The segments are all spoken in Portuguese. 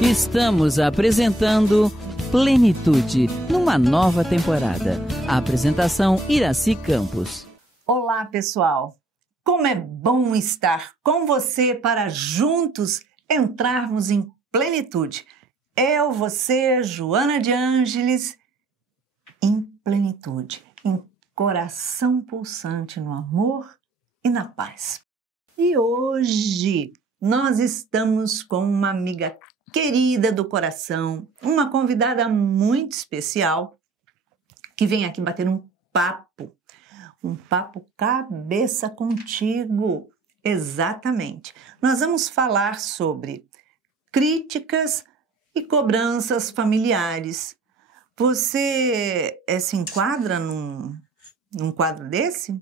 Estamos apresentando Plenitude, numa nova temporada. A apresentação Iraci Campos. Olá, pessoal! Como é bom estar com você para juntos entrarmos em plenitude. Eu, você, Joana de Ângeles, em plenitude, em coração pulsante no amor e na paz. E hoje nós estamos com uma amiga querida do coração, uma convidada muito especial que vem aqui bater um papo cabeça contigo. Exatamente. Nós vamos falar sobre críticas e cobranças familiares. Você se enquadra num quadro desse?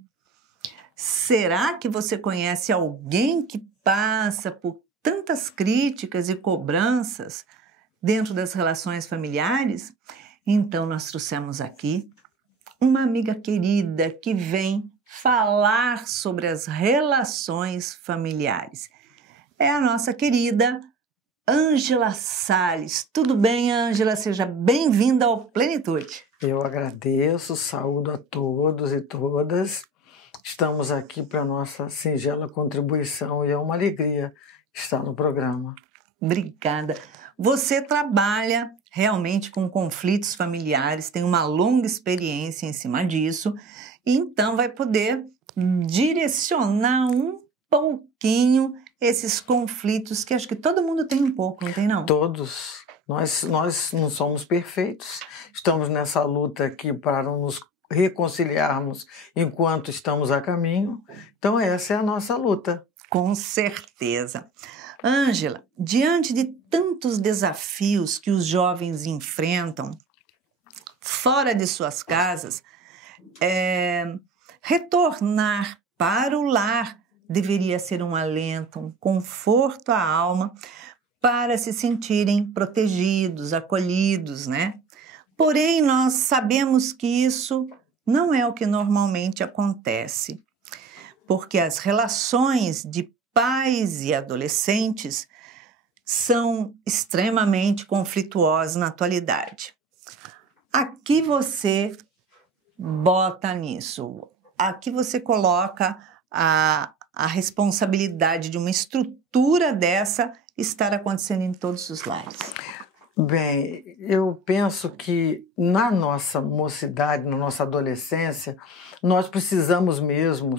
Será que você conhece alguém que passa por tantas críticas e cobranças dentro das relações familiares? Então, nós trouxemos aqui uma amiga querida que vem falar sobre as relações familiares. É a nossa querida Ângela Salles. Tudo bem, Ângela? Seja bem-vinda ao Plenitude. Eu agradeço, saúdo a todos e todas. Estamos aqui para a nossa singela contribuição e é uma alegria estar no programa. Obrigada. Você trabalha realmente com conflitos familiares, tem uma longa experiência em cima disso, e então vai poder direcionar um pouquinho esses conflitos que acho que todo mundo tem um pouco, não tem não? Todos. Nós não somos perfeitos. Estamos nessa luta aqui para nos reconciliarmos enquanto estamos a caminho. Então essa é a nossa luta. Com certeza. Ângela, diante de tantos desafios que os jovens enfrentam fora de suas casas, retornar para o lar deveria ser um alento, um conforto à alma para se sentirem protegidos, acolhidos, né? Porém, nós sabemos que isso não é o que normalmente acontece, porque as relações de pais e adolescentes são extremamente conflituosas na atualidade. Aqui você bota nisso, aqui você coloca a responsabilidade de uma estrutura dessa estar acontecendo em todos os lares. Bem, eu penso que na nossa mocidade, na nossa adolescência, nós precisamos mesmo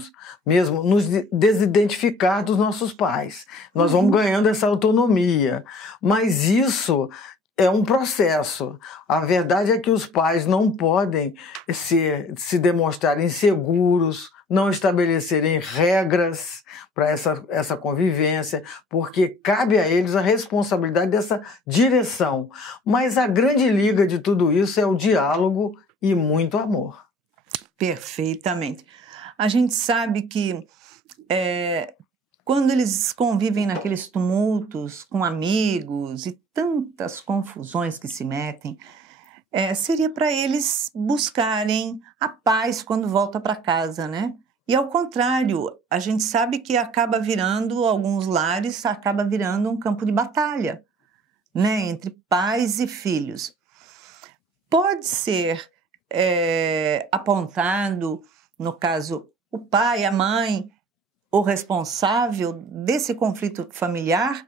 nos desidentificar dos nossos pais. Nós vamos ganhando essa autonomia, mas isso é um processo. A verdade é que os pais não podem se demonstrar inseguros, não estabelecerem regras para essa convivência, porque cabe a eles a responsabilidade dessa direção. Mas a grande liga de tudo isso é o diálogo e muito amor. Perfeitamente. A gente sabe que quando eles convivem naqueles tumultos com amigos e tantas confusões que se metem, seria para eles buscarem a paz quando volta para casa, né? E ao contrário, a gente sabe que alguns lares acaba virando um campo de batalha, né? Entre pais e filhos. Pode ser apontado, no caso, o pai, a mãe, o responsável desse conflito familiar,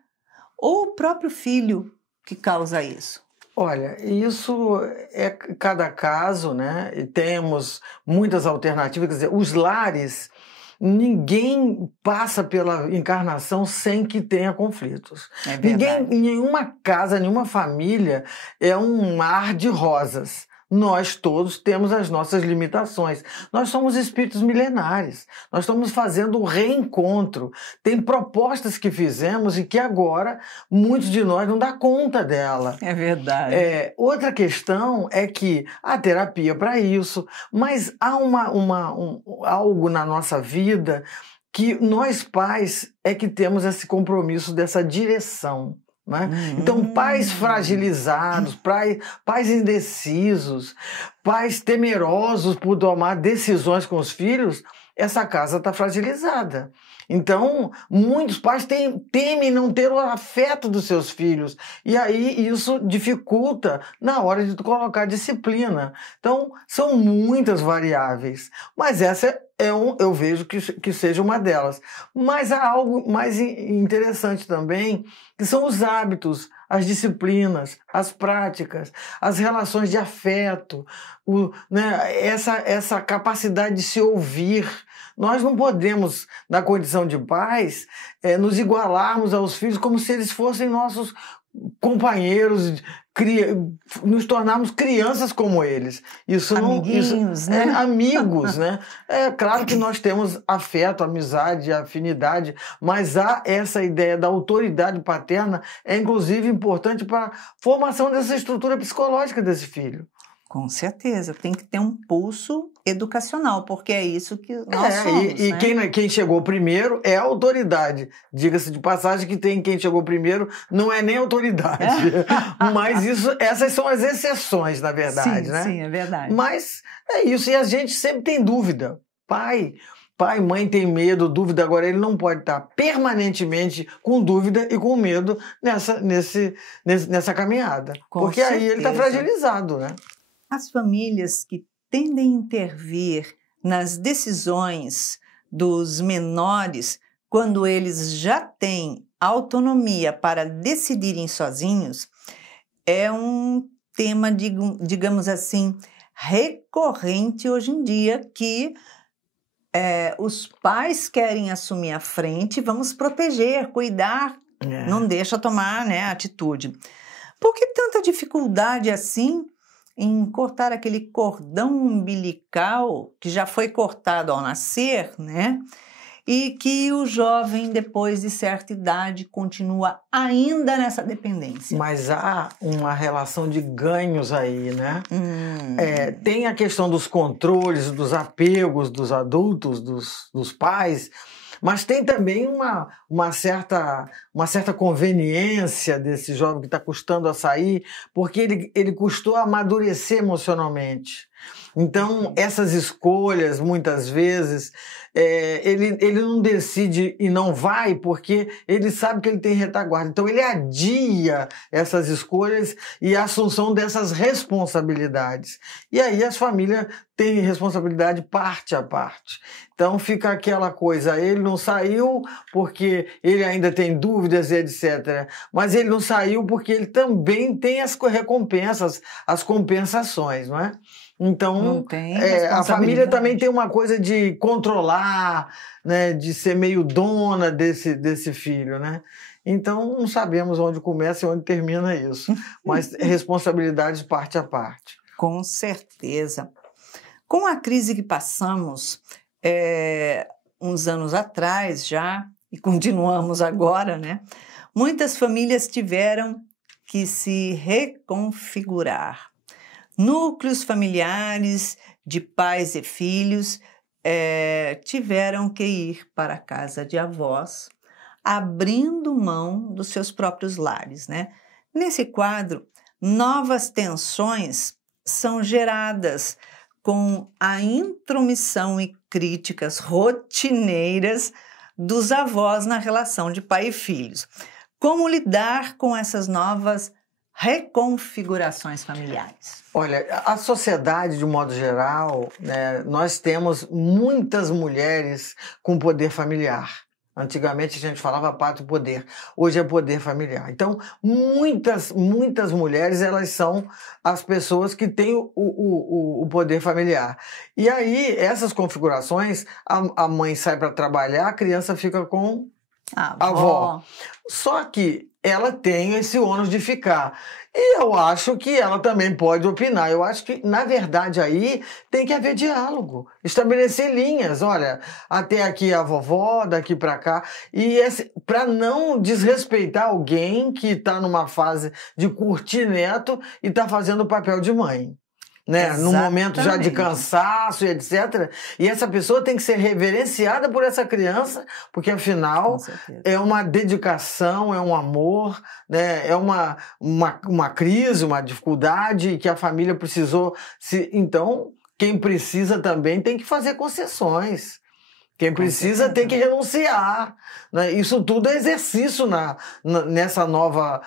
ou o próprio filho que causa isso? Olha, isso é cada caso, né? E temos muitas alternativas. Quer dizer, os lares, ninguém passa pela encarnação sem que tenha conflitos. É verdade. Nenhuma casa, nenhuma família é um mar de rosas. Nós todos temos as nossas limitações. Nós somos espíritos milenares. Nós estamos fazendo um reencontro. Tem propostas que fizemos e que agora muitos de nós não dá conta dela. É verdade. Outra questão é que há terapia para isso, mas há algo na nossa vida que nós pais é que temos esse compromisso dessa direção. Né? Então, pais fragilizados, pais indecisos, pais temerosos por tomar decisões com os filhos, essa casa está fragilizada. Então, muitos pais temem não ter o afeto dos seus filhos. E aí isso dificulta na hora de colocar disciplina. Então, são muitas variáveis. Mas essa eu vejo que seja uma delas. Mas há algo mais interessante também, que são os hábitos, as disciplinas, as práticas, as relações de afeto, essa capacidade de se ouvir. Nós não podemos, na condição de pais, nos igualarmos aos filhos como se eles fossem nossos companheiros, nos tornarmos crianças como eles. Amiguinhos, né? Amigos, né? É claro que nós temos afeto, amizade, afinidade, mas há essa ideia da autoridade paterna, inclusive importante para a formação dessa estrutura psicológica desse filho. Com certeza, tem que ter um pulso educacional, porque é isso que nós somos. E né? quem chegou primeiro é a autoridade. Diga-se de passagem que quem chegou primeiro não é nem autoridade. Mas essas são as exceções, na verdade. Sim, né? sim, é verdade. Mas é isso, e a gente sempre tem dúvida. Pai, mãe tem medo, dúvida, agora ele não pode estar permanentemente com dúvida e com medo nessa caminhada. Porque aí ele está fragilizado, né? As famílias que tendem a intervir nas decisões dos menores, quando eles já têm autonomia para decidirem sozinhos, é um tema, digamos assim, recorrente hoje em dia, que os pais querem assumir a frente, vamos proteger, cuidar, não deixa tomar, né, atitude. Por que tanta dificuldade assim em cortar aquele cordão umbilical que já foi cortado ao nascer, né? E que o jovem, depois de certa idade, continua ainda nessa dependência? Mas há uma relação de ganhos aí, né? Tem a questão dos controles, dos apegos dos adultos, dos pais, mas tem também uma certa conveniência desse jovem que está custando a sair, porque ele custou a amadurecer emocionalmente. Então, essas escolhas, muitas vezes, ele não decide e não vai porque ele sabe que ele tem retaguarda. Então, ele adia essas escolhas e a assunção dessas responsabilidades. E aí as famílias têm responsabilidade parte a parte. Então, fica aquela coisa, ele não saiu porque ele ainda tem dúvidas e etc. Mas ele não saiu porque ele também tem as recompensas, as compensações, não é? Então, a família também tem uma coisa de controlar, né, de ser meio dona desse filho, né? Então, não sabemos onde começa e onde termina isso, mas responsabilidades parte a parte. Com certeza. Com a crise que passamos uns anos atrás já, e continuamos agora, né? Muitas famílias tiveram que se reconfigurar. Núcleos familiares de pais e filhos tiveram que ir para a casa de avós, abrindo mão dos seus próprios lares, né? Nesse quadro, novas tensões são geradas com a intromissão e críticas rotineiras dos avós na relação de pai e filhos. Como lidar com essas novas reconfigurações familiares? Olha, a sociedade, de um modo geral, né, nós temos muitas mulheres com poder familiar. Antigamente a gente falava pátrio poder, hoje é poder familiar. Então, muitas mulheres, elas são as pessoas que têm o poder familiar. E aí, essas configurações, a mãe sai para trabalhar, a criança fica com a avó. Só que ela tem esse ônus de ficar. E eu acho que ela também pode opinar. Eu acho que, na verdade, aí tem que haver diálogo, estabelecer linhas. Olha, até aqui a vovó, daqui para cá. E para não desrespeitar alguém que está numa fase de curtir neto e está fazendo o papel de mãe. Né? Num momento já de cansaço e etc. E essa pessoa tem que ser reverenciada por essa criança, porque afinal é uma dedicação, é um amor, né? É uma crise, uma dificuldade que a família precisou. Então, quem precisa também tem que fazer concessões. Quem precisa tem que renunciar, né? Isso tudo é exercício nessa nova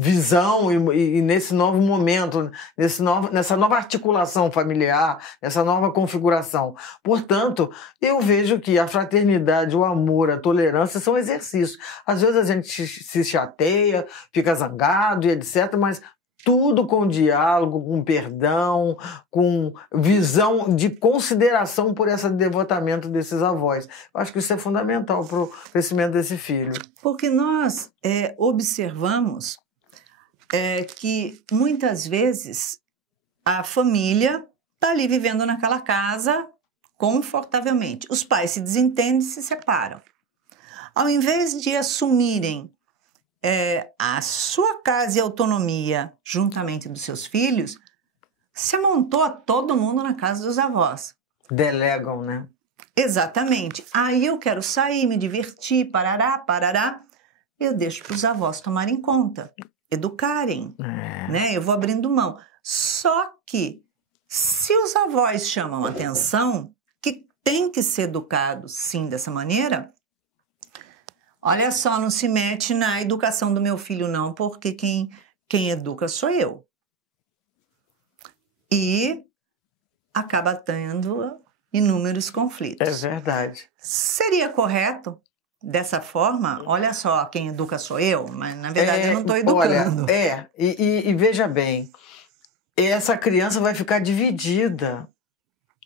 visão e nesse novo momento, nessa nova articulação familiar, nessa nova configuração. Portanto, eu vejo que a fraternidade, o amor, a tolerância são exercícios. Às vezes a gente se chateia, fica zangado e etc., mas tudo com diálogo, com perdão, com visão de consideração por esse devotamento desses avós. Eu acho que isso é fundamental para o crescimento desse filho. Porque nós observamos que muitas vezes a família está ali vivendo naquela casa confortavelmente. Os pais se desentendem e se separam. Ao invés de assumirem a sua casa e autonomia juntamente dos seus filhos, se amontoa todo mundo na casa dos avós. Delegam, né? Exatamente. Aí eu quero sair, me divertir, parará. Eu deixo para os avós tomarem conta, educarem, né? Eu vou abrindo mão. Só que, se os avós chamam atenção, que tem que ser educado, sim, dessa maneira, olha só, não se mete na educação do meu filho, não, porque quem educa sou eu. E acaba tendo inúmeros conflitos. É verdade. Seria correto dessa forma? Olha só, quem educa sou eu, mas na verdade eu não estou educando. Olha, e veja bem, essa criança vai ficar dividida.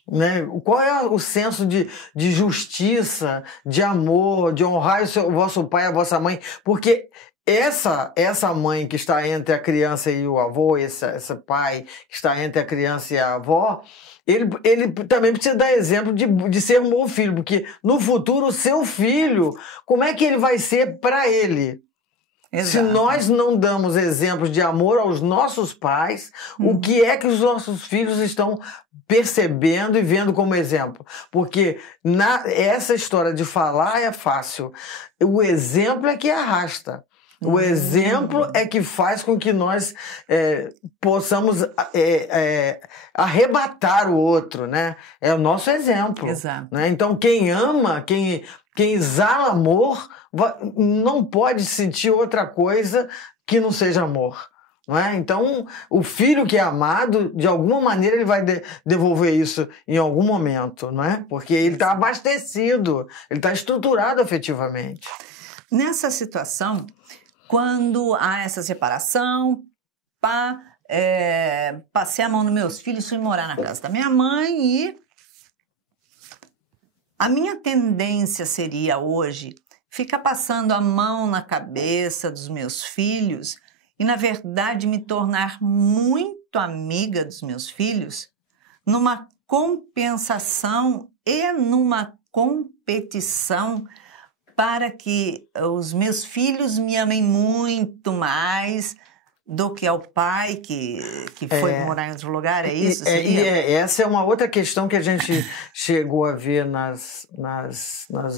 Né? Qual é o senso de justiça, de amor, de honrar o vosso pai e a vossa mãe? Porque essa mãe que está entre a criança e o avô, esse pai que está entre a criança e a avó, ele também precisa dar exemplo de ser um bom filho, porque no futuro o seu filho, como é que ele vai ser para ele? Exato. Se nós não damos exemplos de amor aos nossos pais, o que é que os nossos filhos estão percebendo e vendo como exemplo? Porque essa história de falar é fácil, o exemplo é que arrasta. O exemplo é que faz com que nós possamos arrebatar o outro, né? É o nosso exemplo. Exato. Né? Então, quem ama, quem exala amor, não pode sentir outra coisa que não seja amor. Não é? Então, o filho que é amado, de alguma maneira, ele vai devolver isso em algum momento, não é? Porque ele está abastecido, ele está estruturado afetivamente. Nessa situação, quando há essa separação, passei a mão nos meus filhos, fui morar na casa da minha mãe e a minha tendência seria hoje ficar passando a mão na cabeça dos meus filhos e, na verdade, me tornar muito amiga dos meus filhos numa compensação e numa competição para que os meus filhos me amem muito mais do que ao pai que foi morar em outro lugar, é isso? Essa é uma outra questão que a gente chegou a ver nas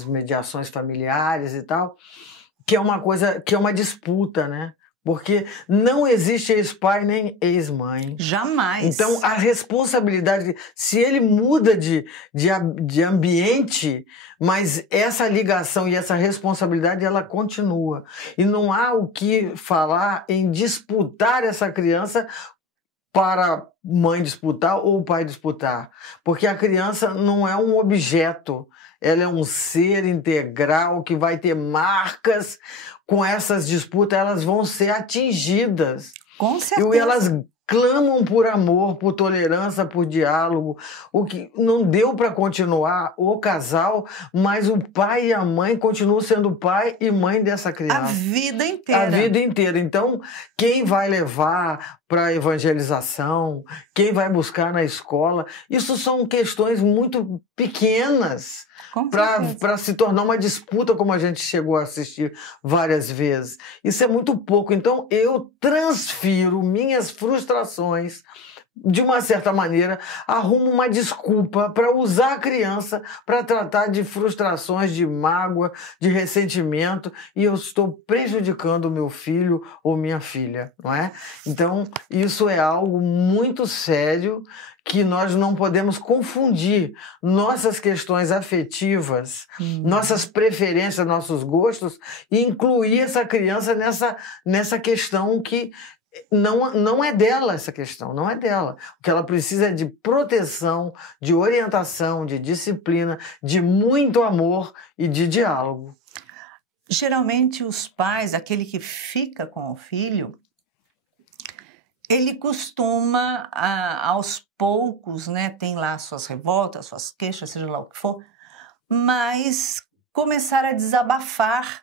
mediações familiares e tal, que é uma coisa, que é uma disputa, né? Porque não existe ex-pai nem ex-mãe. Jamais. Então, a responsabilidade, se ele muda de ambiente, mas essa ligação e essa responsabilidade, ela continua. E não há o que falar em disputar essa criança para mãe disputar ou o pai disputar. Porque a criança não é um objeto. Ela é um ser integral que vai ter marcas. Com essas disputas, elas vão ser atingidas. Com certeza. E elas clamam por amor, por tolerância, por diálogo. O que não deu para continuar o casal, mas o pai e a mãe continuam sendo pai e mãe dessa criança. A vida inteira. A vida inteira. Então, quem vai levar para a evangelização, quem vai buscar na escola, isso são questões muito pequenas para se tornar uma disputa, como a gente chegou a assistir várias vezes. Isso é muito pouco. Então, eu transfiro minhas frustrações de uma certa maneira, arruma uma desculpa para usar a criança para tratar de frustrações, de mágoa, de ressentimento, e eu estou prejudicando o meu filho ou minha filha, não é? Então, isso é algo muito sério que nós não podemos confundir nossas questões afetivas, nossas preferências, nossos gostos, e incluir essa criança nessa questão que não é dela essa questão, não é dela. O que ela precisa é de proteção, de orientação, de disciplina, de muito amor e de diálogo. Geralmente os pais, aquele que fica com o filho, ele costuma, aos poucos, né, tem lá suas revoltas, suas queixas, seja lá o que for, mas começar a desabafar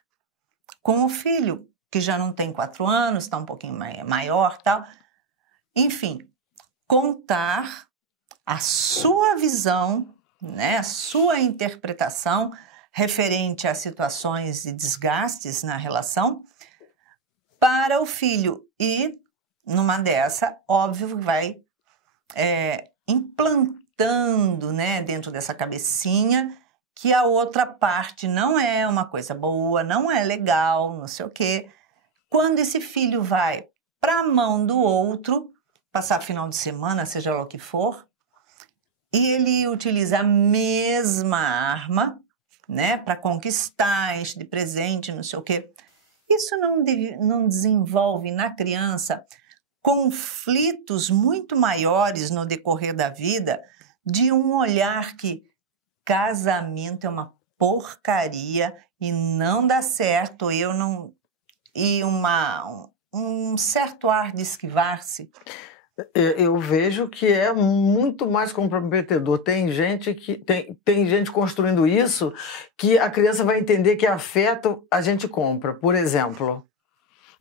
com o filho, que já não tem 4 anos, está um pouquinho maior, tal. Enfim, contar a sua visão, né, a sua interpretação referente a situações de desgastes na relação para o filho. E, numa dessa, óbvio que vai implantando, né, dentro dessa cabecinha que a outra parte não é uma coisa boa, não é legal, não sei o quê. Quando esse filho vai para a mão do outro, passar final de semana, seja lá o que for, e ele utiliza a mesma arma, né, para conquistar, enche de presente, não sei o quê, isso não desenvolve na criança conflitos muito maiores no decorrer da vida, de um olhar que casamento é uma porcaria e não dá certo, e um certo ar de esquivar-se. Eu vejo que é muito mais comprometedor. Tem gente construindo isso, que a criança vai entender que afeto a gente compra, por exemplo.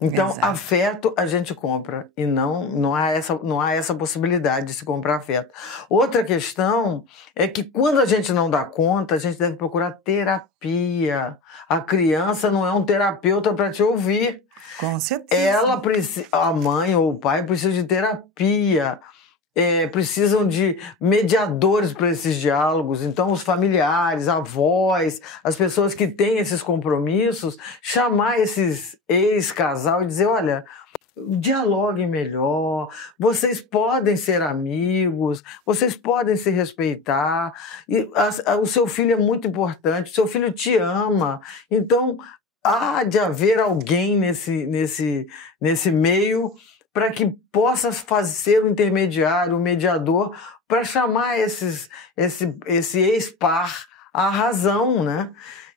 Então, Exato. Afeto a gente compra, e não há essa possibilidade de se comprar afeto. Outra questão é que quando a gente não dá conta, a gente deve procurar terapia. A criança não é um terapeuta para te ouvir. Com certeza. A mãe ou o pai precisam de terapia, precisam de mediadores para esses diálogos. Então, os familiares, avós, as pessoas que têm esses compromissos, chamar esses ex-casal e dizer, olha, dialoguem melhor, vocês podem ser amigos, vocês podem se respeitar, e o seu filho é muito importante, o seu filho te ama, então há de haver alguém nesse meio para que possa ser o intermediário, o mediador, para chamar esse ex-par à razão, né?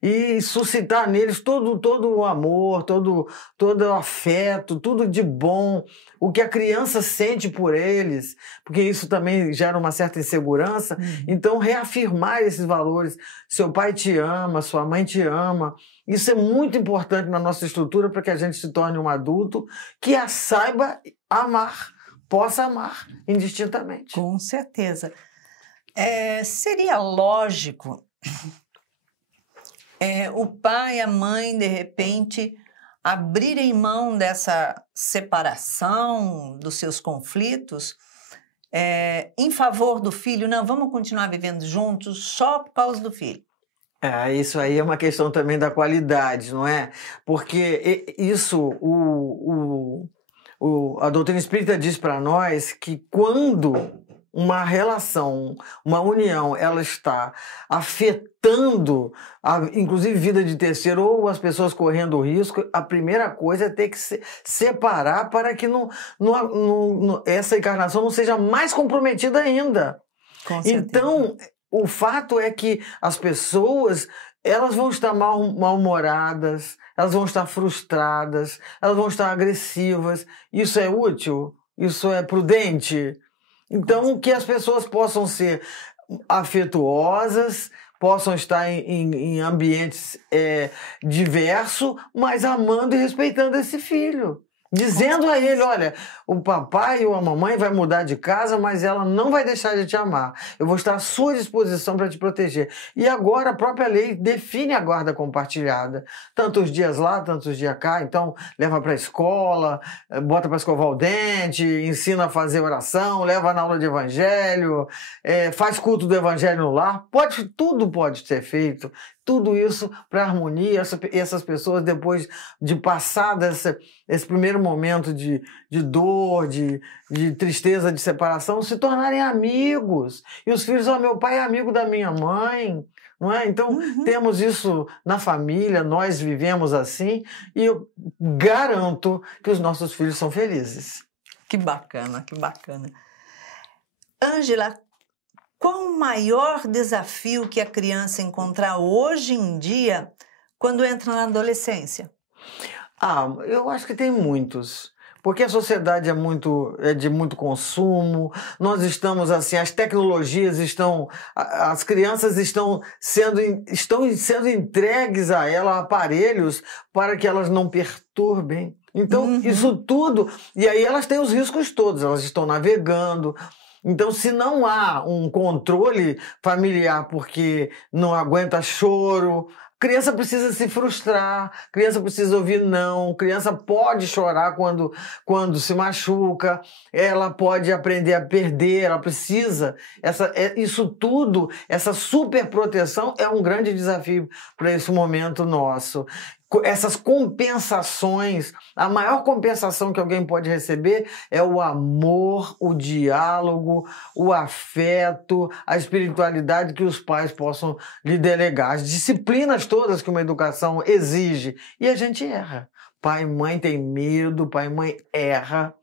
E suscitar neles todo o amor, todo o afeto, tudo de bom, o que a criança sente por eles, porque isso também gera uma certa insegurança. Então, reafirmar esses valores. Seu pai te ama, sua mãe te ama. Isso é muito importante na nossa estrutura para que a gente se torne um adulto que a saiba amar, possa amar indistintamente. Com certeza. Seria lógico o pai e a mãe, de repente, abrirem mão dessa separação, dos seus conflitos, em favor do filho. Não, vamos continuar vivendo juntos só por causa do filho. Isso aí é uma questão também da qualidade, não é? Porque isso, a doutrina espírita diz para nós que quando uma relação, uma união, ela está afetando, inclusive, vida de terceiro ou as pessoas correndo risco, a primeira coisa é ter que se separar para que essa encarnação não seja mais comprometida ainda. Com certeza. Então, o fato é que as pessoas, elas vão estar mal-humoradas, elas vão estar frustradas, elas vão estar agressivas. Isso é útil? Isso é prudente? Então, que as pessoas possam ser afetuosas, possam estar em ambientes diversos, mas amando e respeitando esse filho. Dizendo a ele, olha, o papai ou a mamãe vai mudar de casa, mas ela não vai deixar de te amar. Eu vou estar à sua disposição para te proteger. E agora a própria lei define a guarda compartilhada. Tantos dias lá, tantos dias cá. Então, leva para a escola, bota para escovar o dente, ensina a fazer oração, leva na aula de evangelho, faz culto do evangelho no lar. Tudo pode ser feito. Tudo isso para harmonia, essas pessoas, depois de passar esse primeiro momento de dor, de tristeza, de separação, se tornarem amigos. E os filhos, meu pai é amigo da minha mãe, não é? Então, temos isso na família, nós vivemos assim, e eu garanto que os nossos filhos são felizes. Que bacana, que bacana. Ângela, qual o maior desafio que a criança encontrar hoje em dia quando entra na adolescência? Eu acho que tem muitos. Porque a sociedade é de muito consumo, nós estamos assim, as tecnologias as crianças estão sendo entregues a ela aparelhos para que elas não perturbem. Então, isso tudo, e aí elas têm os riscos todos, elas estão navegando. Então, se não há um controle familiar porque não aguenta choro, criança precisa se frustrar, criança precisa ouvir não, criança pode chorar quando se machuca, ela pode aprender a perder, ela precisa. Isso tudo, essa superproteção é um grande desafio para esse momento nosso. Essas compensações, a maior compensação que alguém pode receber é o amor, o diálogo, o afeto, a espiritualidade que os pais possam lhe delegar, as disciplinas todas que uma educação exige. E a gente erra. Pai e mãe tem medo, pai e mãe erra.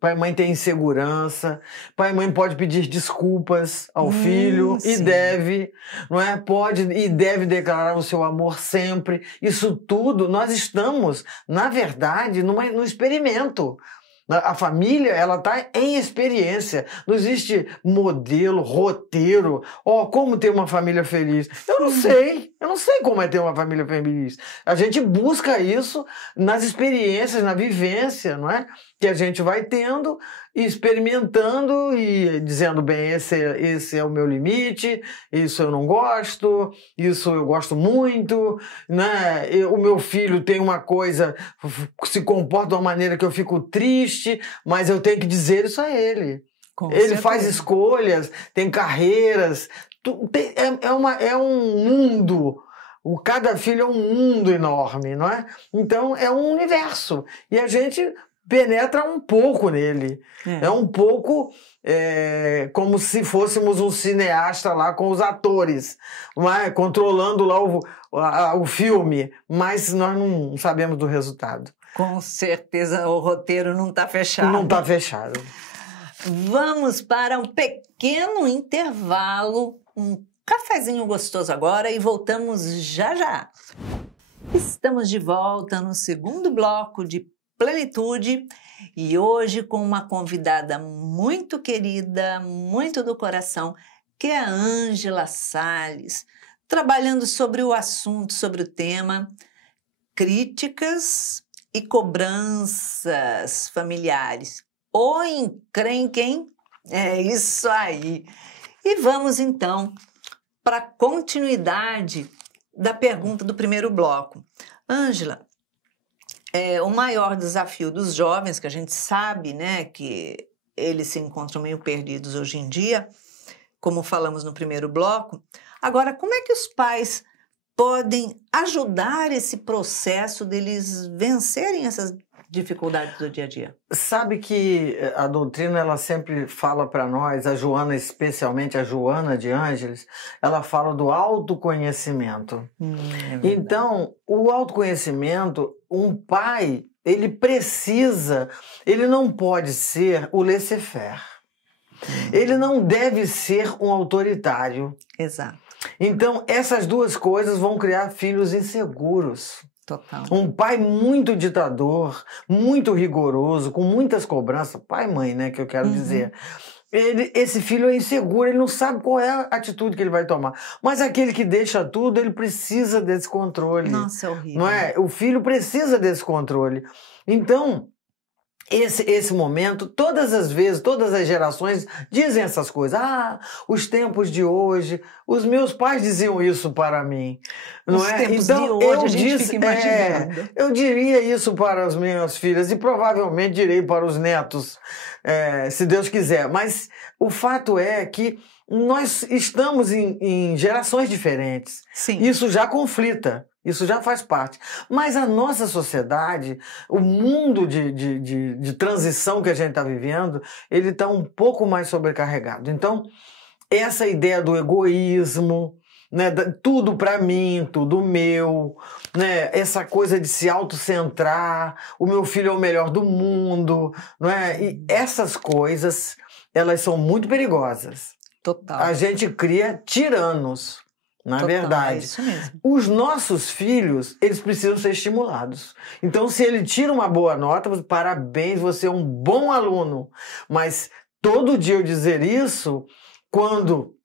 Pai e mãe tem insegurança, pai e mãe pode pedir desculpas ao filho e deve, não é? Pode e deve declarar o seu amor sempre. Isso tudo, nós estamos, na verdade, num experimento. A família, ela está em experiência. Não existe modelo, roteiro. Como ter uma família feliz? Eu não sei como é ter uma família feliz. A gente busca isso nas experiências, na vivência, não é? Que a gente vai tendo, experimentando e dizendo, bem, esse é o meu limite, isso eu não gosto, isso eu gosto muito, né? O meu filho tem uma coisa, se comporta de uma maneira que eu fico triste, mas eu tenho que dizer isso a ele. Ele faz escolhas, tem carreiras, é um mundo. Cada filho é um mundo enorme, não é? Então é um universo. E a gente penetra um pouco nele. É um pouco como se fôssemos um cineasta lá com os atores, controlando lá o filme, mas nós não sabemos do resultado. Com certeza o roteiro não está fechado. Não está fechado. Vamos para um pequeno intervalo, um cafezinho gostoso agora e voltamos já já. Estamos de volta no segundo bloco de Plenitude e hoje com uma convidada muito querida, muito do coração, que é a Ângela Salles, trabalhando sobre o assunto, sobre o tema críticas e cobranças familiares. O encrenque, hein? É isso aí. E vamos então para a continuidade da pergunta do primeiro bloco. Ângela, o maior desafio dos jovens, que a gente sabe, né, que eles se encontram meio perdidos hoje em dia, como falamos no primeiro bloco. Agora, como é que os pais podem ajudar esse processo deles vencerem essas dificuldades do dia a dia? Sabe que a doutrina, ela sempre fala para nós, a Joana, especialmente a Joana de Ângeles, ela fala do autoconhecimento. Então, o autoconhecimento, um pai, ele não pode ser o laissez-faire. Ele não deve ser um autoritário. Exato. Então, essas duas coisas vão criar filhos inseguros. Total. Um pai muito ditador, muito rigoroso, com muitas cobranças, pai e mãe, né, que eu quero dizer. Esse filho é inseguro, ele não sabe qual é a atitude que ele vai tomar. Mas aquele que deixa tudo, ele precisa desse controle. Nossa, é horrível. Não é? O filho precisa desse controle. Então, esse momento, todas as vezes, todas as gerações dizem essas coisas. Ah, os tempos de hoje, os meus pais diziam isso para mim. Não Os é? tempos Então, de hoje, eu a gente disse, fica imaginando. eu diria isso para as minhas filhas e provavelmente direi para os netos, se Deus quiser. Mas o fato é que nós estamos em gerações diferentes. Sim. Isso já conflita. Isso já faz parte. Mas a nossa sociedade, o mundo de transição que a gente está vivendo, ele está um pouco mais sobrecarregado. Então, essa ideia do egoísmo, né, tudo para mim, tudo meu, né, essa coisa de se autocentrar, o meu filho é o melhor do mundo, não é? E essas coisas, elas são muito perigosas. Total. A gente cria tiranos. Na verdade, é isso mesmo. Os nossos filhos, eles precisam ser estimulados. Então, se ele tira uma boa nota, parabéns, você é um bom aluno. Mas todo dia eu dizer isso, quando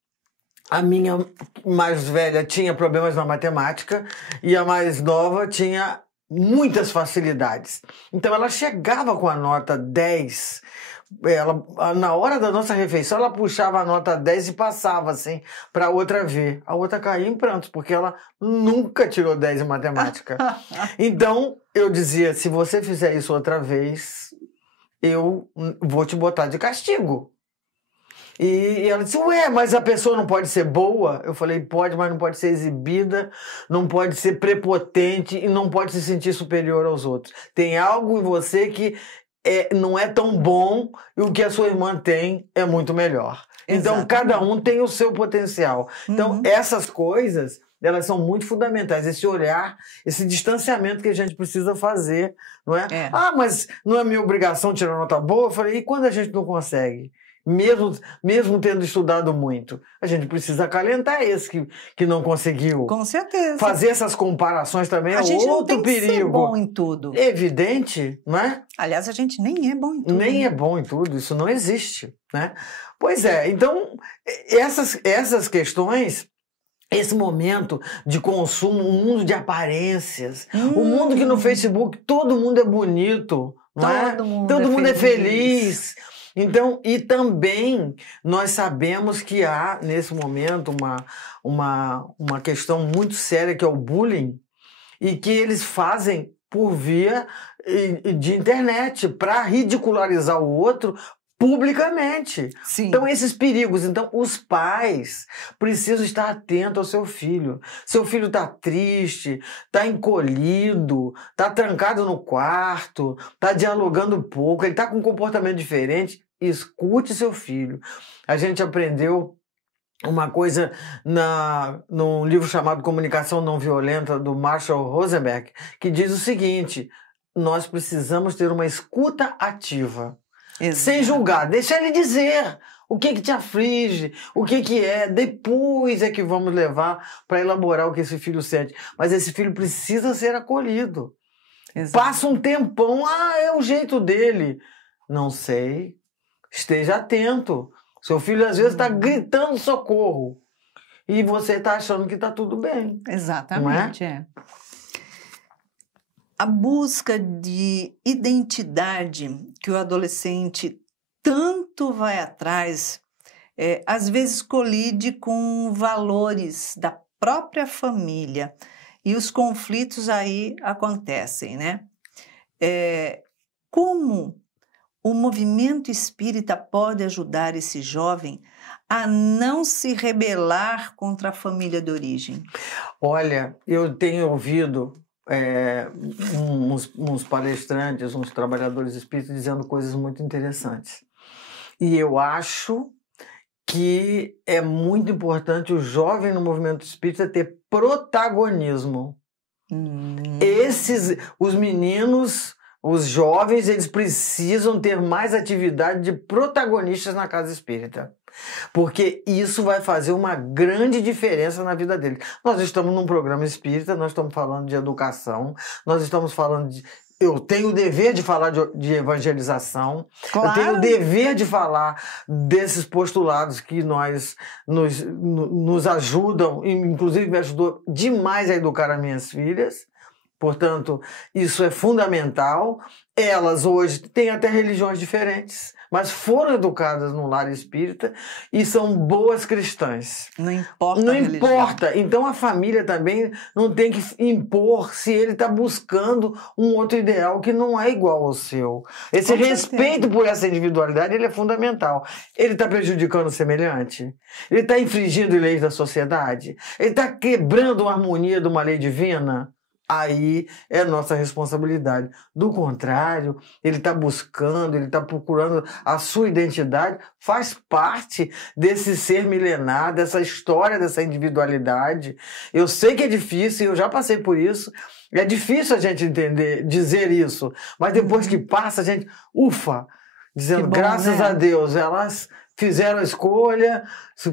a minha mais velha tinha problemas na matemática e a mais nova tinha muitas facilidades. Então, ela chegava com a nota 10. Na hora da nossa refeição, ela puxava a nota 10 e passava assim para a outra ver. A outra caía em prantos, porque ela nunca tirou 10 em matemática. Então, eu dizia, se você fizer isso outra vez, eu vou te botar de castigo. E ela disse, ué, mas a pessoa não pode ser boa? Eu falei, pode, mas não pode ser exibida, não pode ser prepotente e não pode se sentir superior aos outros. Tem algo em você que não é tão bom e o que a sua irmã tem é muito melhor. Então, cada um tem o seu potencial. Então, essas coisas, elas são muito fundamentais. Esse olhar, esse distanciamento que a gente precisa fazer, não é? Ah, mas não é minha obrigação tirar nota boa? Eu falei, e quando a gente não consegue? Mesmo tendo estudado muito, a gente precisa acalentar esse que não conseguiu. Com certeza. Fazer essas comparações também é outro perigo. A gente não tem que ser bom em tudo. Evidente, não é? Aliás, a gente nem é bom em tudo. Nem é bom em tudo, isso não existe, né? Pois é, então, essas questões, esse momento de consumo, um mundo de aparências, um mundo que no Facebook todo mundo é bonito, não é? Todo mundo é feliz. Então, e também nós sabemos que há, nesse momento, uma questão muito séria que é o bullying, e que eles fazem por via de internet, para ridicularizar o outro publicamente. Sim. Então, esses perigos. Então, os pais precisam estar atentos ao seu filho. Seu filho está triste, está encolhido, está trancado no quarto, está dialogando pouco, ele está com um comportamento diferente. Escute seu filho. A gente aprendeu uma coisa num livro chamado Comunicação Não Violenta, do Marshall Rosenberg, que diz o seguinte: nós precisamos ter uma escuta ativa. Exato. Sem julgar, deixa ele dizer o que te aflige, o que é, depois é que vamos levar para elaborar o que esse filho sente. Mas esse filho precisa ser acolhido. Exato. Passa um tempão, é o jeito dele. Não sei, esteja atento. Seu filho às vezes está gritando socorro e você está achando que está tudo bem. Exatamente, é. A busca de identidade que o adolescente tanto vai atrás, às vezes colide com valores da própria família e os conflitos aí acontecem, né? Como o movimento espírita pode ajudar esse jovem a não se rebelar contra a família de origem? Olha, eu tenho ouvido uns palestrantes, uns trabalhadores espíritas dizendo coisas muito interessantes. E eu acho que é muito importante o jovem no movimento espírita ter protagonismo. Os meninos, os jovens, eles precisam ter mais atividade de protagonistas na casa espírita. Porque isso vai fazer uma grande diferença na vida deles. Nós estamos num programa espírita, nós estamos falando de educação, nós estamos falando de... Eu tenho o dever de falar de evangelização, claro. Eu tenho o dever de falar desses postulados que nos ajudam, inclusive me ajudou demais a educar as minhas filhas, Portanto, isso é fundamental. Elas hoje têm até religiões diferentes, mas foram educadas num lar espírita e são boas cristãs. Não importa Não a religião. importa. Então a família também não tem que impor se ele está buscando um outro ideal que não é igual ao seu. Esse Com respeito certeza. por essa individualidade, ele é fundamental. Ele está prejudicando o semelhante? Ele está infringindo leis da sociedade? Ele está quebrando a harmonia de uma lei divina? Aí é nossa responsabilidade. Do contrário, ele está buscando, ele está procurando a sua identidade, faz parte desse ser milenar, dessa história, dessa individualidade. Eu sei que é difícil, eu já passei por isso. É difícil a gente entender, dizer isso, mas depois que passa, a gente, ufa, dizendo, Que bom, graças né? a Deus, elas fizeram a escolha,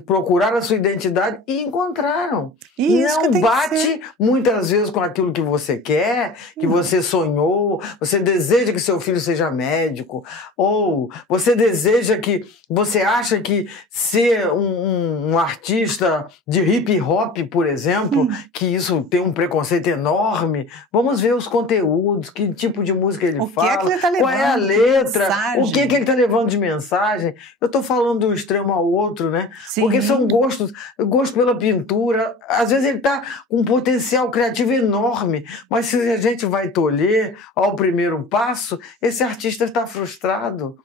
procuraram a sua identidade e encontraram. E isso que Não tem que bate ser. muitas vezes com aquilo que você quer, que você sonhou, você deseja que seu filho seja médico, ou você deseja que, você acha que ser um artista de hip hop, por exemplo, que isso tem um preconceito enorme. Vamos ver os conteúdos, que tipo de música ele O que fala, é que ele tá qual é a levando de letra, mensagem? o que é que ele está levando de mensagem. Eu estou falando de um extremo ao outro, né? Sim. Porque são gostos, gosto pela pintura, às vezes ele está com um potencial criativo enorme, mas se a gente vai tolher ao primeiro passo, esse artista está frustrado.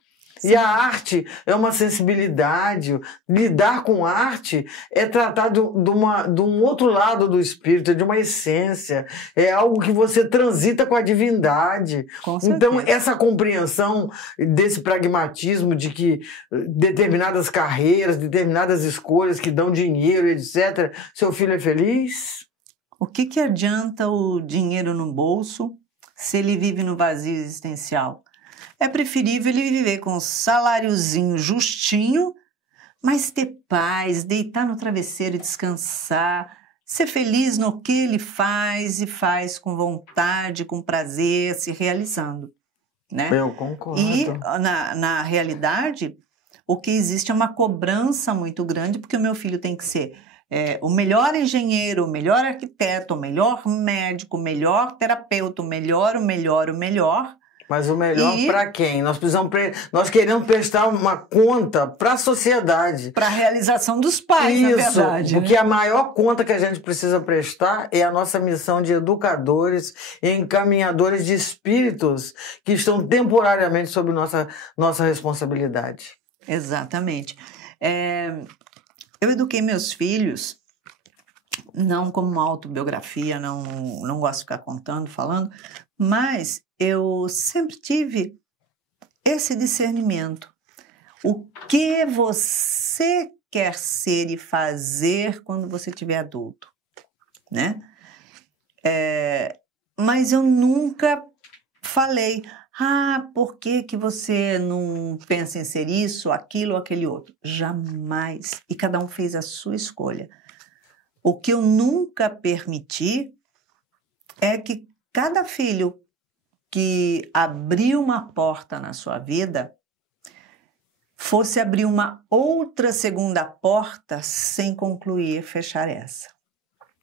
E a arte é uma sensibilidade. Lidar com arte é tratar de um outro lado do espírito, de uma essência. É algo que você transita com a divindade. Com certeza. Então, essa compreensão desse pragmatismo de que determinadas carreiras, determinadas escolhas que dão dinheiro, etc., seu filho é feliz? O que adianta o dinheiro no bolso se ele vive no vazio existencial? É preferível ele viver com um saláriozinho justinho, mas ter paz, deitar no travesseiro e descansar, ser feliz no que ele faz e faz com vontade, com prazer, se realizando, né? Eu concordo. E na realidade, o que existe é uma cobrança muito grande, porque o meu filho tem que ser o melhor engenheiro, o melhor arquiteto, o melhor médico, o melhor terapeuta, o melhor. Mas o melhor E- para quem? Nós queremos prestar uma conta para a sociedade. Para a realização dos pais, na verdade. Porque né? a maior conta que a gente precisa prestar é a nossa missão de educadores e encaminhadores de espíritos que estão temporariamente sob nossa responsabilidade. Exatamente. Eu eduquei meus filhos, não como uma autobiografia, não gosto de ficar contando, falando, mas eu sempre tive esse discernimento. O que você quer ser e fazer quando você tiver adulto, né? Mas eu nunca falei, por que você não pensa em ser isso, aquilo ou aquele outro? Jamais. E cada um fez a sua escolha. O que eu nunca permiti é que cada filho que abriu uma porta na sua vida fosse abrir uma outra segunda porta sem concluir, fechar essa.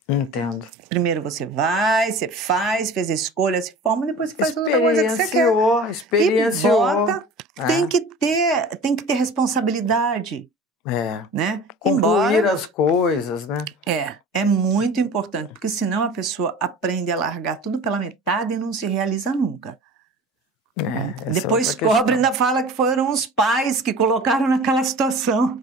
Entendo. Primeiro você vai, você faz, fez a escolha, se forma, depois você faz outra coisa que você quer. Experienciou. E bota, tem que ter responsabilidade, né? Concluir as coisas, né? É muito importante, porque senão a pessoa aprende a largar tudo pela metade e não se realiza nunca. Depois cobra e ainda fala que foram os pais que colocaram naquela situação.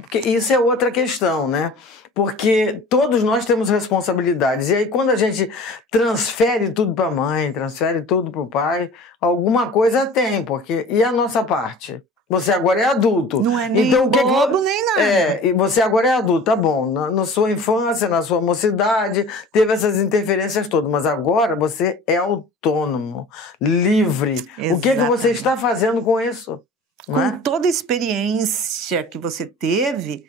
Porque isso é outra questão, né? Porque todos nós temos responsabilidades. E aí, quando a gente transfere tudo para a mãe, transfere tudo para o pai, alguma coisa tem, porque... E a nossa parte? Você agora é adulto. Não é nem então, bobo, nem nada. E você agora é adulto, tá bom. Na sua infância, na sua mocidade, teve essas interferências todas. Mas agora você é autônomo, livre. Exatamente. O que você está fazendo com isso? Com toda a experiência que você teve,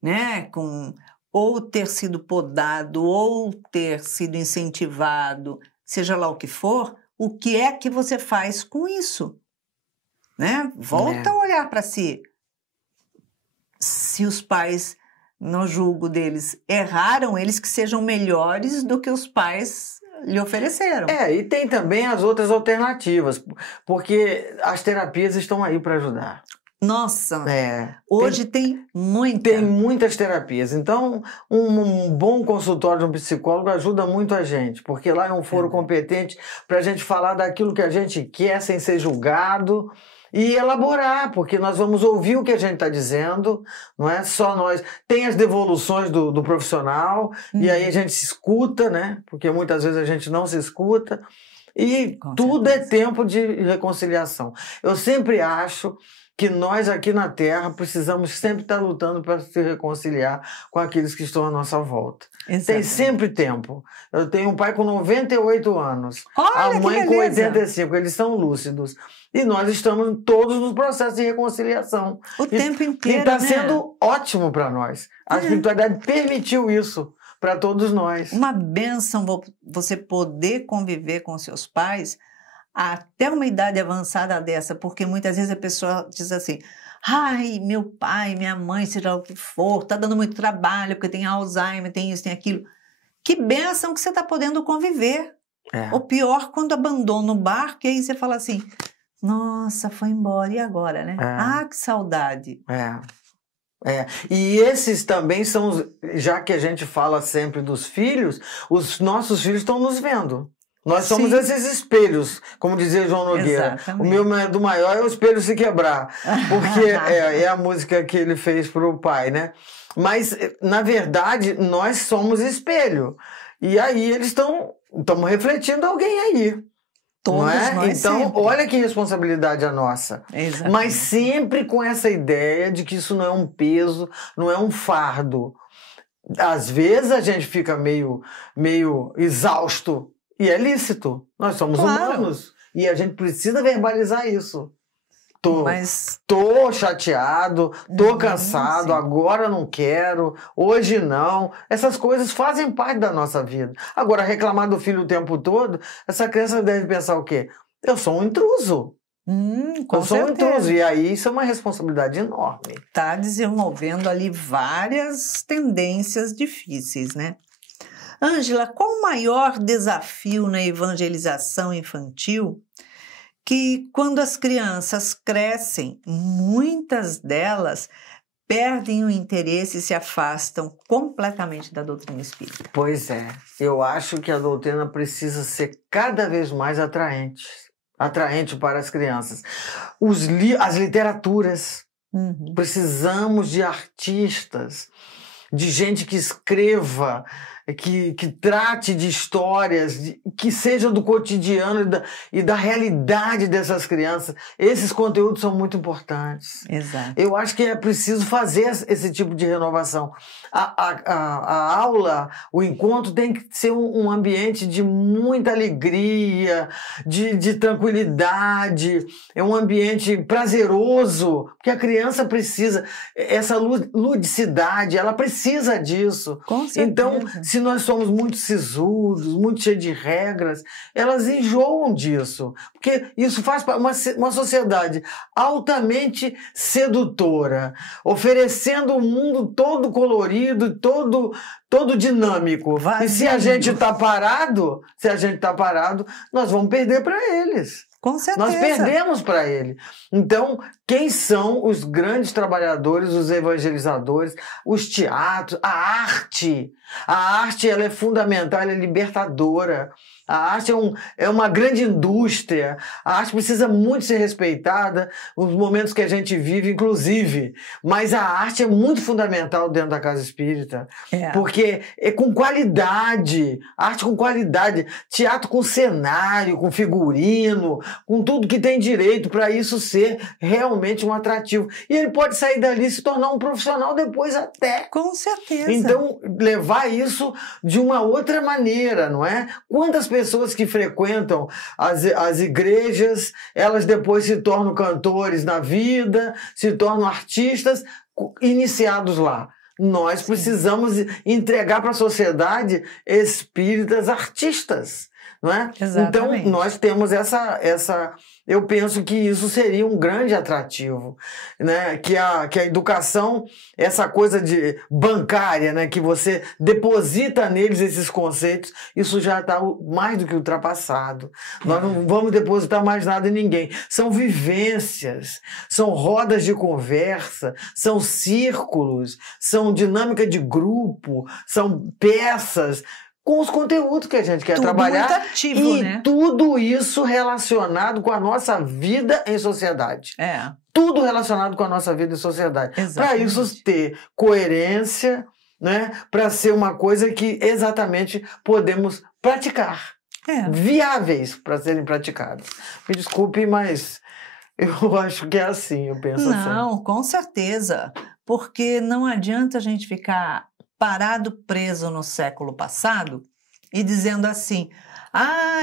né? Ou ter sido podado, ou ter sido incentivado, seja lá o que for, o que é que você faz com isso? Né? Volta a olhar para si. Se os pais, no julgo deles, erraram, eles que sejam melhores do que os pais lhe ofereceram. E tem também as outras alternativas, porque as terapias estão aí para ajudar. Nossa, hoje tem muitas terapias. Então, um bom consultório de um psicólogo ajuda muito a gente, porque lá é um foro competente para a gente falar daquilo que a gente quer sem ser julgado e elaborar, porque nós vamos ouvir o que a gente está dizendo, não é só nós. Tem as devoluções do profissional, e aí a gente se escuta, né? Porque muitas vezes a gente não se escuta, e tudo é tempo de reconciliação. Eu sempre acho que nós aqui na Terra precisamos sempre estar lutando para se reconciliar com aqueles que estão à nossa volta. Exatamente. Tem sempre tempo. Eu tenho um pai com 98 anos, Olha, a mãe com 85, eles são lúcidos. E nós estamos todos nos processos de reconciliação. O tempo inteiro, E está sendo ótimo para nós. A espiritualidade permitiu isso para todos nós. Uma bênção você poder conviver com seus pais até uma idade avançada dessa, porque muitas vezes a pessoa diz assim: ai, meu pai, minha mãe, seja o que for, tá dando muito trabalho, porque tem Alzheimer, tem isso, tem aquilo. Que bênção que você está podendo conviver. O pior, quando abandona o barco, e aí você fala assim: nossa, foi embora, e agora, né? Ah, que saudade. E esses também são, já que a gente fala sempre dos filhos, os nossos filhos estão nos vendo. Nós somos esses espelhos, como dizia João Nogueira. Exatamente. O meu do maior é o espelho se quebrar, porque é a música que ele fez para o pai, né? Mas, na verdade, nós somos espelho. E aí eles estão refletindo alguém aí. Todos nós Então, sempre. olha que responsabilidade a nossa. Exatamente. Mas sempre com essa ideia de que isso não é um peso, não é um fardo. Às vezes a gente fica meio exausto. E é lícito. Nós somos humanos. E a gente precisa verbalizar isso. Tô chateado, tô cansado, agora não quero, hoje não. Essas coisas fazem parte da nossa vida. Agora, reclamar do filho o tempo todo, essa criança deve pensar o quê? Eu sou um intruso. Com sou um certeza. intruso. E aí isso é uma responsabilidade enorme. Está desenvolvendo ali várias tendências difíceis, né? Ângela, qual o maior desafio na evangelização infantil? Que quando as crianças crescem, muitas delas perdem o interesse e se afastam completamente da doutrina espírita. Pois é, eu acho que a doutrina precisa ser cada vez mais atraente para as crianças. As literaturas, precisamos de artistas, de gente que escreva, que trate de histórias, que sejam do cotidiano e da realidade dessas crianças. Esses conteúdos são muito importantes. Exato. Eu acho que é preciso fazer esse tipo de renovação. A aula, o encontro tem que ser um ambiente de muita alegria, de tranquilidade, é um ambiente prazeroso, porque a criança precisa, essa ludicidade, ela precisa disso. Com certeza. Então, se nós somos muito sisudos, muito cheios de regras, elas enjoam disso. Porque isso faz uma sociedade altamente sedutora, oferecendo um mundo todo colorido, todo dinâmico. Vazio. E se a gente está parado, nós vamos perder para eles. Com certeza. Nós perdemos para ele. Então, quem são os grandes trabalhadores, os evangelizadores, os teatros, a arte? A arte, ela é fundamental, ela é libertadora. A arte é uma grande indústria. A arte precisa muito ser respeitada, os momentos que a gente vive, inclusive. Mas a arte é muito fundamental dentro da casa espírita. Porque é com qualidade. Arte com qualidade. Teatro com cenário, com figurino, com tudo que tem direito para isso ser realmente um atrativo. E ele pode sair dali e se tornar um profissional depois até. Com certeza. Então, levar isso de uma outra maneira, não é? Quantas pessoas que frequentam as igrejas, elas depois se tornam cantores na vida, se tornam artistas iniciados lá. Nós precisamos entregar para a sociedade espíritas artistas, não é? Exatamente. Então, nós temos essa eu penso que isso seria um grande atrativo, né? Que a educação, essa coisa de bancária, né? Que você deposita neles esses conceitos, isso já está mais do que ultrapassado. Nós não vamos depositar mais nada em ninguém. São vivências, são rodas de conversa, são círculos, são dinâmica de grupo, são peças, com os conteúdos que a gente quer trabalhar, muito ativo, e né? tudo isso relacionado com a nossa vida em sociedade. Tudo relacionado com a nossa vida em sociedade. Para isso ter coerência, né? Para ser uma coisa que exatamente podemos praticar. Viáveis para serem praticadas. Me desculpe, mas eu acho que é assim, eu penso assim. Não, com certeza. Porque não adianta a gente ficar parado, preso no século passado e dizendo assim,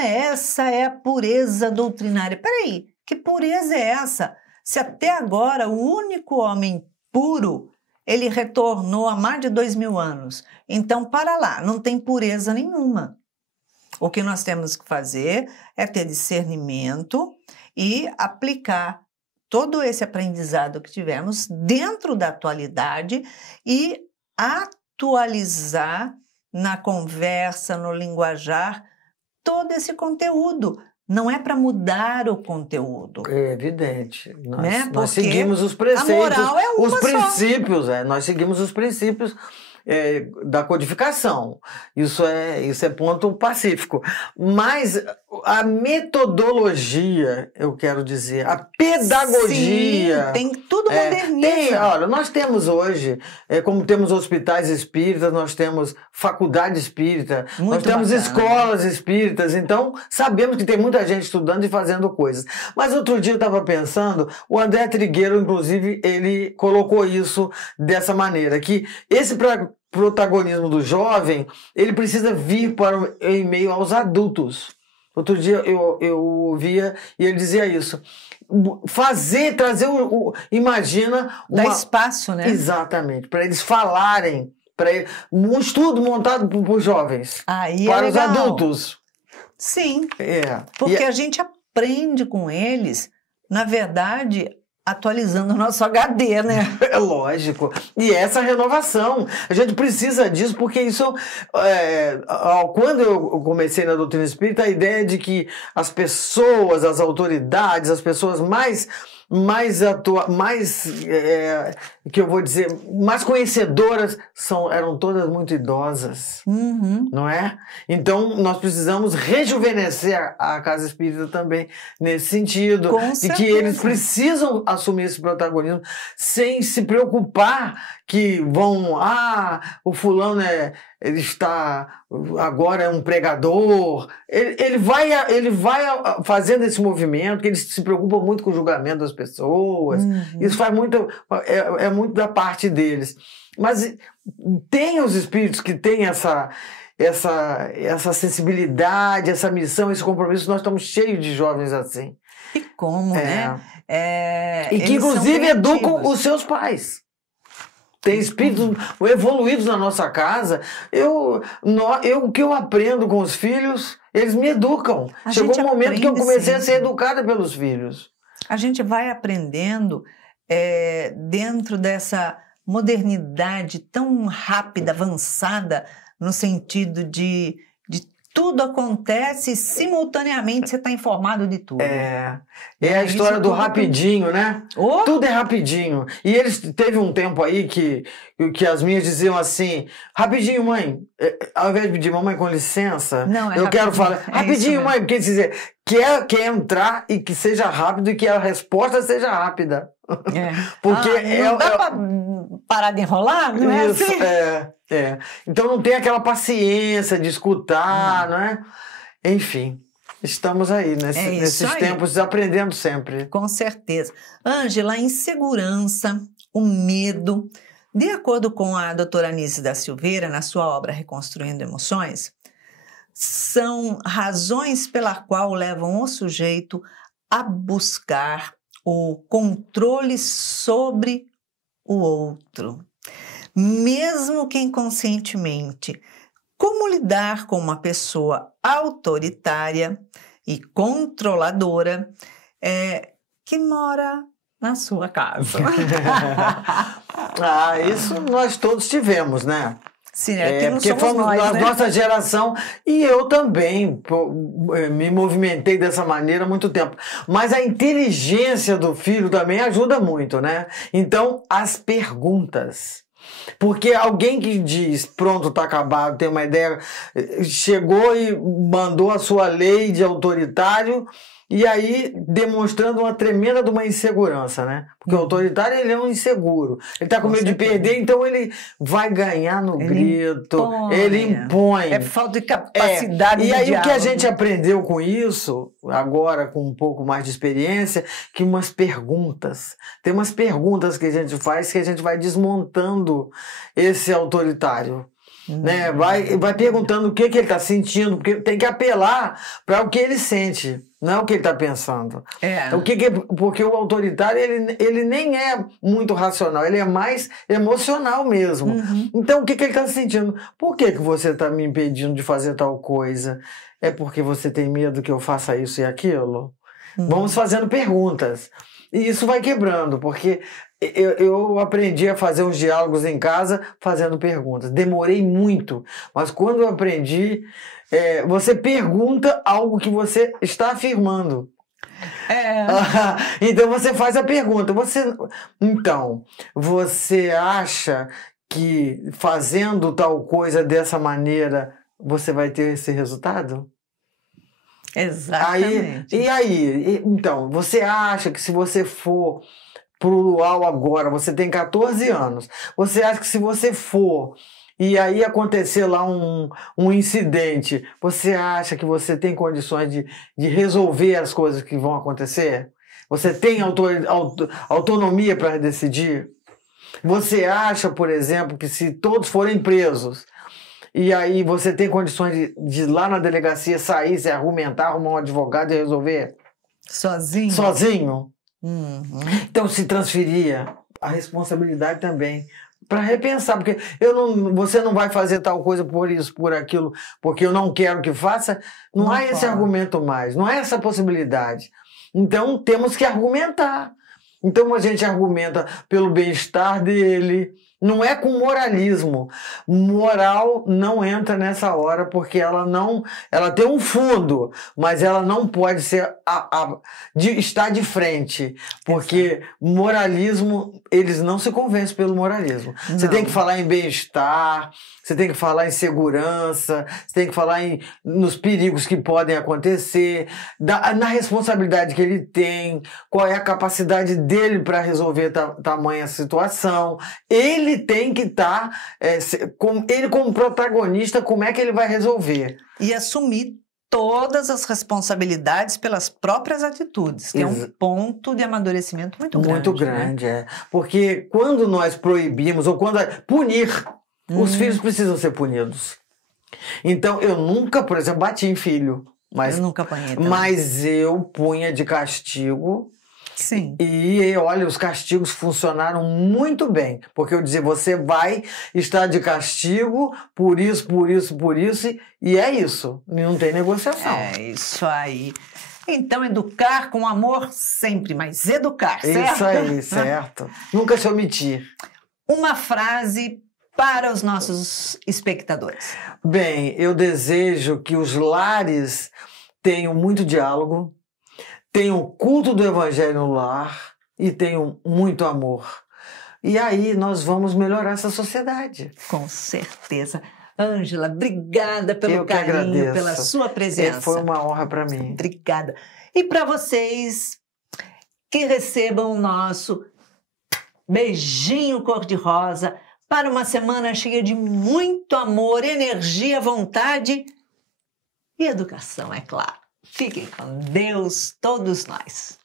essa é a pureza doutrinária. Peraí, que pureza é essa? Se até agora o único homem puro, ele retornou há mais de 2000 anos. Então, para lá, não tem pureza nenhuma. O que nós temos que fazer é ter discernimento e aplicar todo esse aprendizado que tivemos dentro da atualidade e atualizar na conversa, no linguajar, todo esse conteúdo. Não é para mudar o conteúdo. É evidente. Nós seguimos os preceitos, a moral é uma os princípios, só. Nós seguimos os princípios da codificação. Isso é ponto pacífico. Mas a metodologia, eu quero dizer, a pedagogia... Sim, tem tudo moderniza. Olha, nós temos hoje, como temos hospitais espíritas, nós temos faculdade espírita, nós temos escolas espíritas, então sabemos que tem muita gente estudando e fazendo coisas. Mas outro dia eu estava pensando, o André Trigueiro, inclusive, ele colocou isso dessa maneira, que esse protagonismo do jovem, ele precisa vir em meio aos adultos. Outro dia eu ouvia e ele dizia isso. Trazer imagina... Dá espaço, né? Exatamente, para eles falarem, um estudo montado por jovens, para os adultos. Sim, porque a gente aprende com eles, na verdade... atualizando o nosso HD, né? É lógico. E essa renovação, a gente precisa disso, porque isso... quando eu comecei na doutrina espírita, a ideia de que as pessoas, as autoridades, as pessoas mais que eu vou dizer, mais conhecedoras eram todas muito idosas, não é? Então, nós precisamos rejuvenescer a Casa Espírita também nesse sentido, de que eles precisam assumir esse protagonismo sem se preocupar que o fulano ele está agora é um pregador, ele vai fazendo esse movimento, que eles se preocupam muito com o julgamento das pessoas, isso faz muito, é muito da parte deles. Mas tem os espíritos que têm essa sensibilidade, essa missão, esse compromisso, nós estamos cheios de jovens assim. E como, né? E que inclusive educam os seus pais. Tem espíritos evoluídos na nossa casa. O que eu aprendo com os filhos, eles me educam. Chegou um momento que eu comecei a ser educada pelos filhos. A gente vai aprendendo dentro dessa modernidade tão rápida, avançada, no sentido de tudo acontece simultaneamente, você está informado de tudo. É a história do rapidinho, né? Tudo é rapidinho. E eles teve um tempo aí que as minhas diziam assim, rapidinho, mãe. Ao invés de pedir, mamãe, com licença, eu quero falar, rapidinho, mãe, porque dizer, quer entrar e que seja rápido e que a resposta seja rápida. Porque não dá para parar de enrolar, não é isso, assim? Então não tem aquela paciência de escutar, não é? Enfim, estamos aí nesses tempos aprendendo sempre. Com certeza. Ângela, a insegurança, o medo, de acordo com a doutora Anísia da Silveira, na sua obra Reconstruindo Emoções, são razões pela qual levam o sujeito a buscar o controle sobre o outro, mesmo que inconscientemente. Como lidar com uma pessoa autoritária e controladora que mora na sua casa. Isso nós todos tivemos, né? Sim, que não porque somos fomos nós, da né? nossa geração, e eu também me movimentei dessa maneira há muito tempo. Mas a inteligência do filho também ajuda muito, né? Então, as perguntas. Porque alguém que diz, pronto, tá acabado, tem uma ideia, chegou e mandou a sua lei de autoritário, e aí demonstrando uma tremenda de uma insegurança, né? Porque o autoritário, ele é um inseguro. Ele tá com medo de perder, então ele vai ganhar no grito. Ele impõe. É falta de capacidade de E aí diálogo. o que a gente aprendeu com isso, agora com um pouco mais de experiência, que umas perguntas. Tem umas perguntas que a gente faz que a gente vai desmontando esse autoritário. Né? Vai perguntando o que ele está sentindo, porque tem que apelar para o que ele sente, não é o que ele está pensando. Porque o autoritário ele nem é muito racional, ele é mais emocional mesmo. Então o que ele está sentindo? Por que você está me impedindo de fazer tal coisa? É porque você tem medo que eu faça isso e aquilo? Vamos fazendo perguntas. E isso vai quebrando, porque eu aprendi a fazer os diálogos em casa fazendo perguntas. Demorei muito, mas quando eu aprendi, você pergunta algo que você está afirmando. Então você faz a pergunta. Então, você acha que fazendo tal coisa dessa maneira você vai ter esse resultado? Exatamente. Então, você acha que se você for pro luau agora, você tem 14 anos, você acha que se você for e aí acontecer lá um incidente, você acha que você tem condições de resolver as coisas que vão acontecer? Você tem autonomia para decidir? Você acha, por exemplo, que se todos forem presos, e aí você tem condições de ir lá na delegacia, sair, se argumentar, arrumar um advogado e resolver? Sozinho? Então se transferia a responsabilidade também para repensar, porque você não vai fazer tal coisa por isso, por aquilo, porque eu não quero que faça. Não há esse argumento mais, não há essa possibilidade. Então temos que argumentar. Então a gente argumenta pelo bem-estar dele. Não é com moralismo. Moral não entra nessa hora porque ela tem um fundo, mas ela não pode ser estar de frente, porque moralismo, eles não se convencem pelo moralismo. Você tem que falar em bem-estar, você tem que falar em segurança, você tem que falar nos perigos que podem acontecer, na responsabilidade que ele tem, qual é a capacidade dele para resolver tamanha situação. Ele tem que estar, ele como protagonista, como é que ele vai resolver? E assumir todas as responsabilidades pelas próprias atitudes, que é um ponto de amadurecimento muito grande. Muito grande, né? Porque quando nós proibimos, ou quando punir, os filhos precisam ser punidos. Então, eu nunca, por exemplo, bati em filho. Eu nunca apanhei também. Mas eu punha de castigo. Sim. E olha, os castigos funcionaram muito bem, porque eu dizia, você vai estar de castigo por isso, e é isso, não tem negociação. É isso aí. Então, educar com amor sempre, mas educar, certo? Isso aí, certo. Nunca se omitir. Uma frase para os nossos espectadores. Bem, eu desejo que os lares tenham muito diálogo, tenham culto do evangelho no lar e tenham muito amor. E aí nós vamos melhorar essa sociedade. Com certeza. Ângela, obrigada pelo carinho, pela sua presença. Foi uma honra para mim. Obrigada. E para vocês que recebam o nosso beijinho cor-de-rosa para uma semana cheia de muito amor, energia, vontade e educação, é claro. Fiquem com Deus, todos nós.